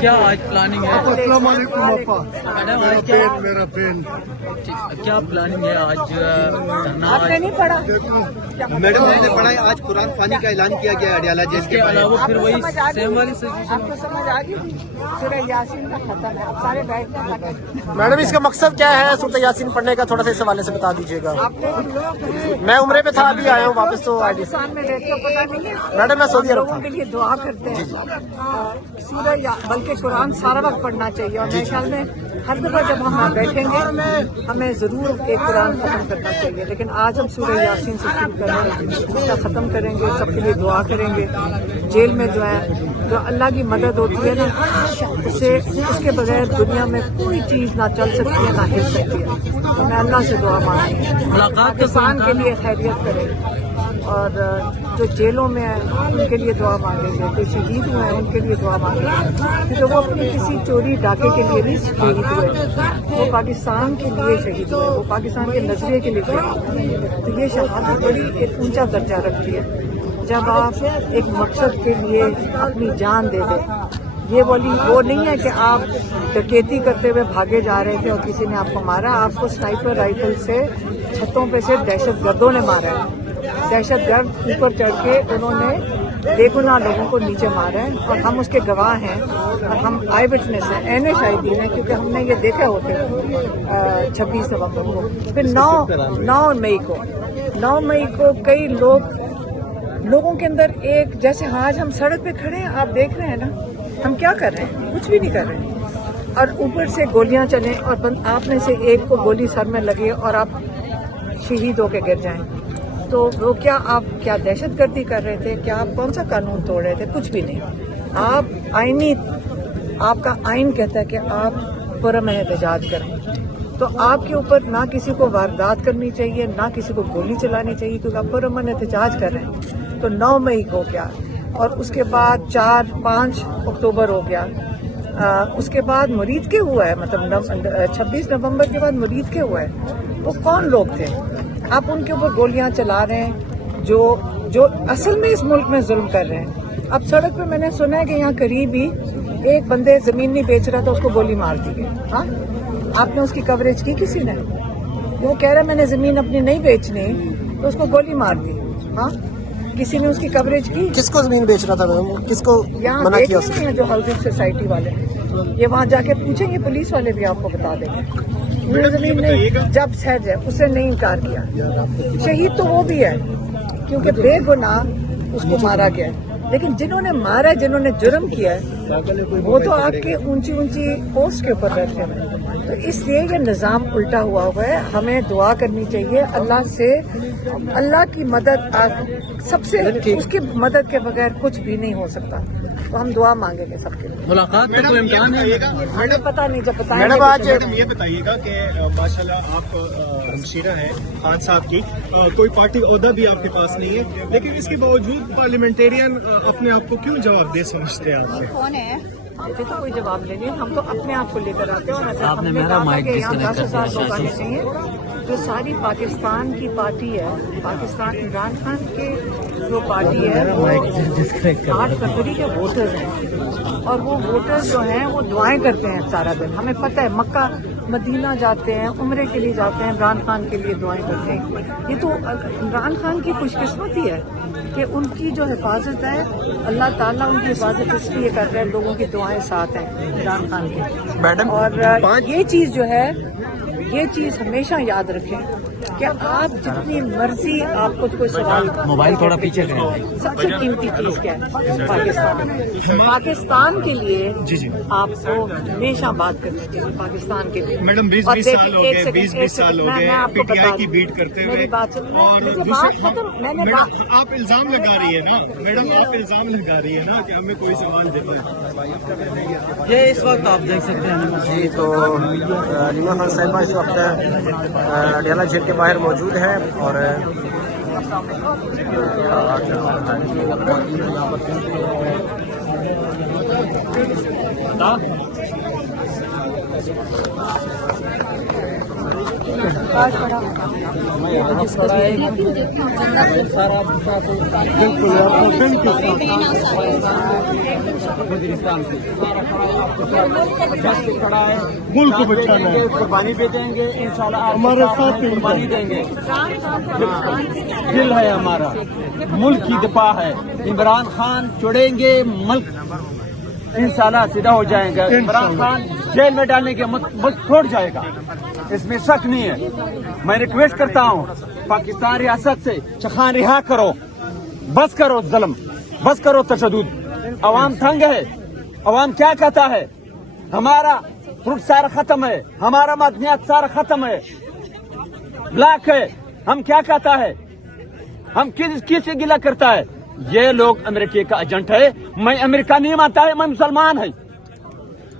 کیا آج پلاننگ ہے؟ السلام علیکم اپا. میڈم آج کیا میرا بہن کیا پلاننگ ہے آج دھرنا؟ آپ نے نہیں پڑھا؟ میڈم میں نے پڑھا ہے آج قرآن خوانی کا اعلان کیا گیا اڈیالہ جیل اس کے کے باہر. علاوہ پھر وہی سمجھ آ گئی؟ سیم والی آپ کو سمجھ آ گئی سورہ یاسین کا ختم ہے، اب سارے بیٹھنے لگے. میڈم اس کا مقصد کیا ہے سورۃ یاسین پڑھنے کا؟ تھوڑا سا اس حوالے سے بتا دیجیے گا. آپ لوگ میں عمرے پہ تھا، ابھی آیا ہوں واپس. تو پاکستان میں رہتے ہو پتہ نہیں ہے؟ میڈم میں سعودی عرب لوگوں کے لیے دعا کرتے ہیں سورہ بلکہ قرآن سارا وقت پڑھنا چاہیے، اور میرے خیال میں ہر دفعہ جب ہم بیٹھیں گے ہمیں ضرور ایک قرآن ختم کرنا چاہیے. لیکن آج ہم سورہ یاسین سے شروع کریں گے، اس کا ختم کریں گے، سب کے لیے دعا کریں گے. جیل میں جو ہے جو اللہ کی مدد ہوتی ہے نا، اس کے بغیر دنیا میں کوئی چیز نہ چل سکتی ہے نہ ہل سکتی ہے. تو میں اللہ سے دعا مانگی پاکستان کے لیے خیریت کرے، اور جو جیلوں میں ہیں ان کے لیے دعا مانگیں گے، جو شہید ہوئے ہیں ان کے لیے دعا مانگیں گے، کیونکہ وہ اپنی کسی چوری ڈاکے کے لیے نہیں شہید ہوئے، وہ پاکستان کے لیے شہید ہوئے، وہ پاکستان کے نظریے کے لیے شہید ہوئے. تو یہ شہادت بڑی ایک اونچا درجہ رکھتی ہے جب آپ ایک مقصد کے لیے اپنی جان دے دیں. یہ وہ نہیں ہے کہ آپ ڈکیتی کرتے ہوئے بھاگے جا رہے تھے اور کسی نے آپ کو مارا. آپ کو سنائپر رائفل سے چھتوں پہ سے دہشت گردوں نے مارا ہے. دہشت گرد اوپر چڑھ کے انہوں نے بے گناہ لوگوں کو نیچے مارا ہے، اور ہم اس کے گواہ ہیں، اور ہم آئی وٹنس ہیں، عین شاہدین ہیں، کیونکہ ہم نے یہ دیکھا ہوتے 26 نومبر کو. پھر 9 مئی کو کئی لوگوں کے اندر ایک جیسے آج ہم سڑک پہ کھڑے ہیں، آپ دیکھ رہے ہیں نا ہم کیا کر رہے ہیں؟ کچھ بھی نہیں کر رہے ہیں، اور اوپر سے گولیاں چلیں اور آپ میں سے ایک کو گولی سر میں لگے اور آپ شہید ہو کے گر جائیں. تو وہ آپ کیا دہشت گردی کر رہے تھے؟ کیا آپ کون سا قانون توڑ رہے تھے؟ کچھ بھی نہیں. آپ کا آئین کہتا ہے کہ آپ پرامن احتجاج کریں. تو آپ کے اوپر نہ کسی کو واردات کرنی چاہیے، نہ کسی کو گولی چلانی چاہیے، کیونکہ آپ پرامن احتجاج کر رہے ہیں. تو 9 مئی کو کیا، اور اس کے بعد 4-5 اکتوبر ہو گیا. اس کے بعد مرید کے ہوا ہے، مطلب 26 نومبر کے بعد مرید کے ہوا ہے. وہ کون لوگ تھے؟ آپ ان کے اوپر گولیاں چلا رہے ہیں جو اصل میں اس ملک میں ظلم کر رہے ہیں. اب سڑک پہ میں نے سنا ہے کہ یہاں قریب ہی ایک بندے زمین نہیں بیچ رہا تھا، اس کو گولی مار دی گئی. ہاں، آپ نے اس کی کوریج کی کسی نے؟ وہ کہہ رہا ہے میں نے زمین اپنی نہیں بیچنی، تو اس کو گولی مار دی. ہاں، کسی نے اس کی کوریج کی؟ کس کو زمین بیچ رہا تھا میڈم؟ کس کو یہاں منع دیکھ کیا؟ رہے ہیں جو ہاؤسنگ سوسائٹی والے، یہ وہاں جا کے پوچھیں گے، پولیس والے بھی آپ کو بتا دیں گے. زمین نہیں، جب سیج ہے اس نے نہیں انکار کیا. شہید تو وہ بھی ہے کیونکہ بے گناہ اس کو مارا گیا ہے، لیکن جنہوں نے مارا ہے، جنہوں نے جرم کیا ہے، وہ تو آپ کے اونچی پوسٹ کے اوپر بیٹھے ہوئے ہیں. تو اس لیے یہ نظام الٹا ہوا ہے. ہمیں دعا کرنی چاہیے اللہ سے. اللہ کی مدد سب سے، اس کی مدد کے بغیر کچھ بھی نہیں ہو سکتا. تو ہم دعا مانگیں گے سب کے لیے. ملاقات کا کوئی امکان ہے؟ ہمیں پتہ نہیں، جب بتائیں میڈم آج میڈم یہ بتائیے گا کہ ماشاءاللہ آپ ہمشیرہ ہیں خان صاحب کی، کوئی پارٹی عہدہ بھی آپ کے پاس نہیں ہے، لیکن اس کے باوجود پارلیمنٹیرین اپنے آپ کو کیوں جواب دہ سمجھتے ہیں آپ سے؟ کون ہے؟ مجھے تو کوئی جواب نہیں ہے. ہم تو اپنے آپ کو لے کر آتے ہیں، اور اگر آپ ہم نے نے میرا کہا مائک کہ یہاں ڈسکنیکٹ 10,000 کر لوگ آنے دیا. چاہیے، جو ساری پاکستان کی پارٹی ہے، پاکستان عمران خان کے جو پارٹی ہے وہ 8 فروری کے ووٹرز ہیں، اور وہ ووٹرز جو ہیں وہ دعائیں کرتے ہیں سارا دن. ہمیں پتہ ہے مکہ مدینہ جاتے ہیں، عمرے کے لیے جاتے ہیں، عمران خان کے لیے دعائیں کرتے ہیں. یہ تو عمران خان کی خوش قسمتی ہے کہ ان کی جو حفاظت ہے، اللہ تعالیٰ ان کی حفاظت اس لیے کر رہے ہیں، لوگوں کی دعائیں ساتھ ہیں عمران خان کے. میڈم اور یہ چیز جو ہے، یہ چیز ہمیشہ یاد رکھیں کہ آپ جتنی مرضی آپ کو کوئی سوال، موبائل تھوڑا پیچھے کریں. سب سے قیمتی چیز کیا ہے؟ پاکستان کے لیے آپ کو ہمیشہ بات کرنی چاہیے، پاکستان کے لیے. میڈم 20 سال ہو گئے، 20 سال ہو گئے میں آپ کو پی ٹی آئی بتا کی دوں، بیٹ کرتے ہوئے، میری بات سنیں، اور مجھے بات ختم، میں نے بات، میڈم آپ الزام لگا رہی ہے نا، میڈم آپ الزام لگا رہی ہے نا کہ ہمیں کوئی سوال دیتا ہے. یہ اس وقت آپ دیکھ سکتے ہیں. جی، تو علیمہ خان صاحبہ اس وقت اڈیالہ جیل کے باہر موجود ہیں، اور ملک کو بچانا ہے، قربانی بھی دیں گے انشاءاللہ، ہمارے ساتھ قربانی دیں گے، دل ہے ہمارا، ملک کی دفاع ہے، عمران خان چھوڑیں گے، ملک انشاءاللہ سیدھا ہو جائیں گے، عمران خان جیل میں ڈالنے کے ملک چھوڑ جائے گا، اس میں شک نہیں ہے۔ میں ریکویسٹ کرتا ہوں پاکستان ریاست سے چخان رہا کرو، بس کرو ظلم، بس کرو تشدد، عوام تنگ ہے، عوام کیا کہتا ہے، ہمارا فروٹ سارا ختم ہے، ہمارا معدنیات سارا ختم ہے، بلاک ہے، ہم کیا کہتا ہے، ہم کس سے گلہ کرتا ہے، یہ لوگ امریکہ کا ایجنٹ ہے، میں امریکہ نہیں مانتا ہے، میں مسلمان ہے،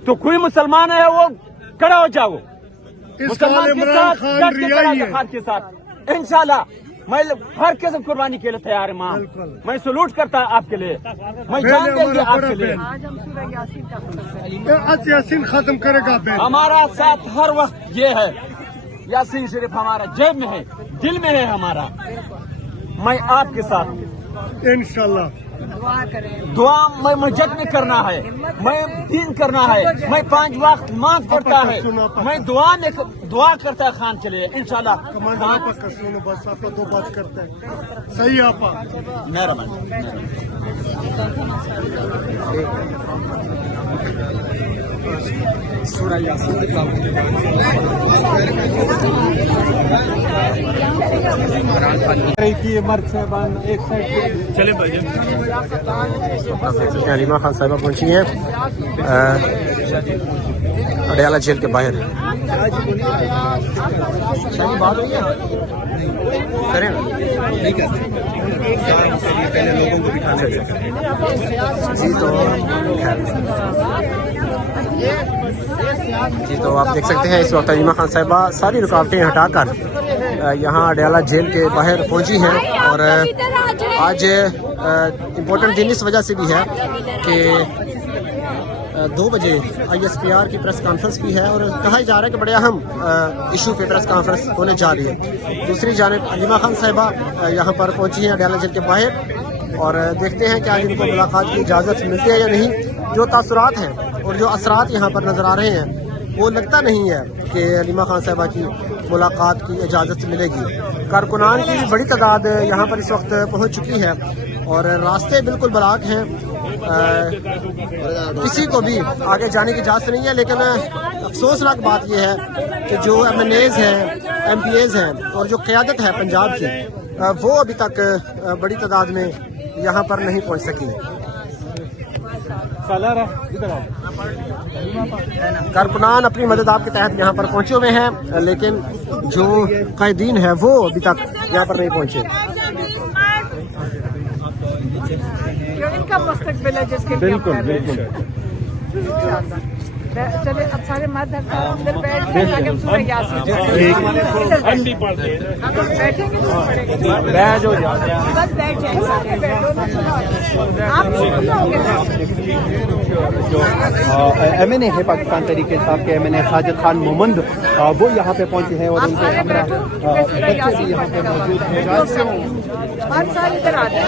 تو کوئی مسلمان ہے وہ کھڑا ہو جاؤ، مسلمان کے ساتھ ڈٹ کے کھڑا ہو ہر کے ساتھ، انشاءاللہ میں ہر قسم قربانی کے لیے تیار ہوں، میں سلوٹ کرتا ہوں آپ کے لیے، میں جان دیں گے آپ کے لیے، آج ہم سورہ یاسین کا ختم یاسین ختم کرے گا، ہمارا ساتھ ہر وقت یہ ہے، یاسین شریف ہمارا جیب میں ہے، دل میں ہے ہمارا، میں آپ کے ساتھ انشاءاللہ دعا کریں، دعا میں مسجد میں کرنا ہے، میں دین کرنا ہے، میں 5 وقت نماز پڑھتا ہے، میں دعا کرتا ہے خان کے لیے، انشاءاللہ بس آپ 2 بات کرتے ہیں، صحیح آپا، مہربانی۔ علیمہ خان صاحبہ پہنچی ہیں اڈیالہ جیل کے باہر، کریں نا جی، تو آپ دیکھ سکتے ہیں اس وقت علیمہ خان صاحبہ ساری رکاوٹیں ہٹا کر یہاں اڈیالہ جیل کے باہر پہنچی ہیں، اور آج امپورٹنٹ دن اس وجہ سے بھی ہے کہ 2 بجے ISPR کی پریس کانفرنس بھی ہے، اور کہا جا رہا ہے کہ بڑے اہم ایشو پہ پریس کانفرنس ہونے جا رہی ہے۔ دوسری جانب علیمہ خان صاحبہ یہاں پر پہنچی ہیں اڈیالہ جیل کے باہر، اور دیکھتے ہیں کہ آج ان کو ملاقات کی اجازت ملتی ہے یا نہیں۔ جو تاثرات ہیں اور جو اثرات یہاں پر نظر آ رہے ہیں وہ لگتا نہیں ہے کہ علیمہ خان صاحبہ کی ملاقات کی اجازت ملے گی۔ کارکنان کی بڑی تعداد یہاں پر اس وقت پہنچ چکی ہے، اور راستے بالکل بلاک ہیں، کسی کو بھی آگے جانے کی اجازت نہیں ہے۔ لیکن افسوسناک بات یہ ہے کہ جو MNAs ہیں، MPAs ہیں، اور جو قیادت ہے پنجاب کی، وہ ابھی تک بڑی تعداد میں یہاں پر نہیں پہنچ سکی۔ کارکنان اپنی مدد آپ کے تحت یہاں پر پہنچے ہوئے ہیں، لیکن جو قائدین ہیں وہ ابھی تک یہاں پر نہیں پہنچے۔ ان کا مستقبل ہے جس کے لیے بالکل چلے اب سارے مرد اندر بیٹھ جائیں تاکہ ہم سورہ یاسین بیٹھیں گے تو بس بیٹھ جائیں سارے، بیٹھو آپ جو MNA ہے پاکستان تحریک انصاف کے MNA ساجد خان مومند، وہ یہاں پہ پہنچے ہیں، اور ان کے ہمراہ بچے بھی یہاں پہ موجود ہیں۔ ہر سال ادھر آتے ہیں۔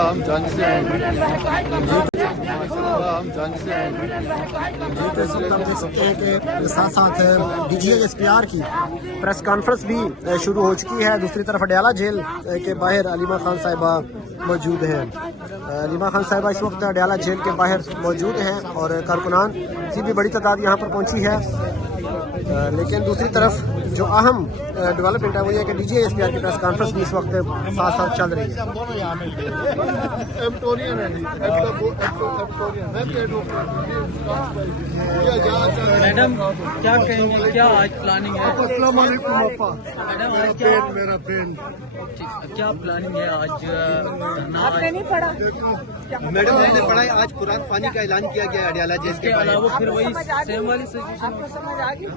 ہم جانتے ہیں دیکھ سکتے ہیں کہ ساتھ ساتھ DGISPR کی پریس کانفرنس بھی شروع ہو چکی ہے۔ دوسری طرف اڈیالہ جیل کے باہر علیمہ خان صاحبہ موجود ہیں۔ علیمہ خان صاحبہ اس وقت اڈیالہ جیل کے باہر موجود ہیں، اور کارکنان کی بھی بڑی تعداد یہاں پر پہنچی ہے۔ لیکن دوسری طرف جو اہم ڈیولپمنٹ ہے وہ یہ کہ DGISPR کی پریس کانفرنس بھی اس وقت ساتھ ساتھ چل رہی ہے۔ میڈم کیا کہیں گے، کیا آج پلاننگ ہے؟ السلام علیکم آپا، میڈم آج کیا میرا بہن، کیا پلاننگ ہے آج؟ آپ نے نہیں پڑھا؟ میڈم میں نے پڑھا ہے آج قرآن خوانی کا اعلان کیا گیا اڈیالہ جیل اس کے کے باہر۔ علاوہ پھر وہی سیم والی آپ کو سمجھ آ گئی؟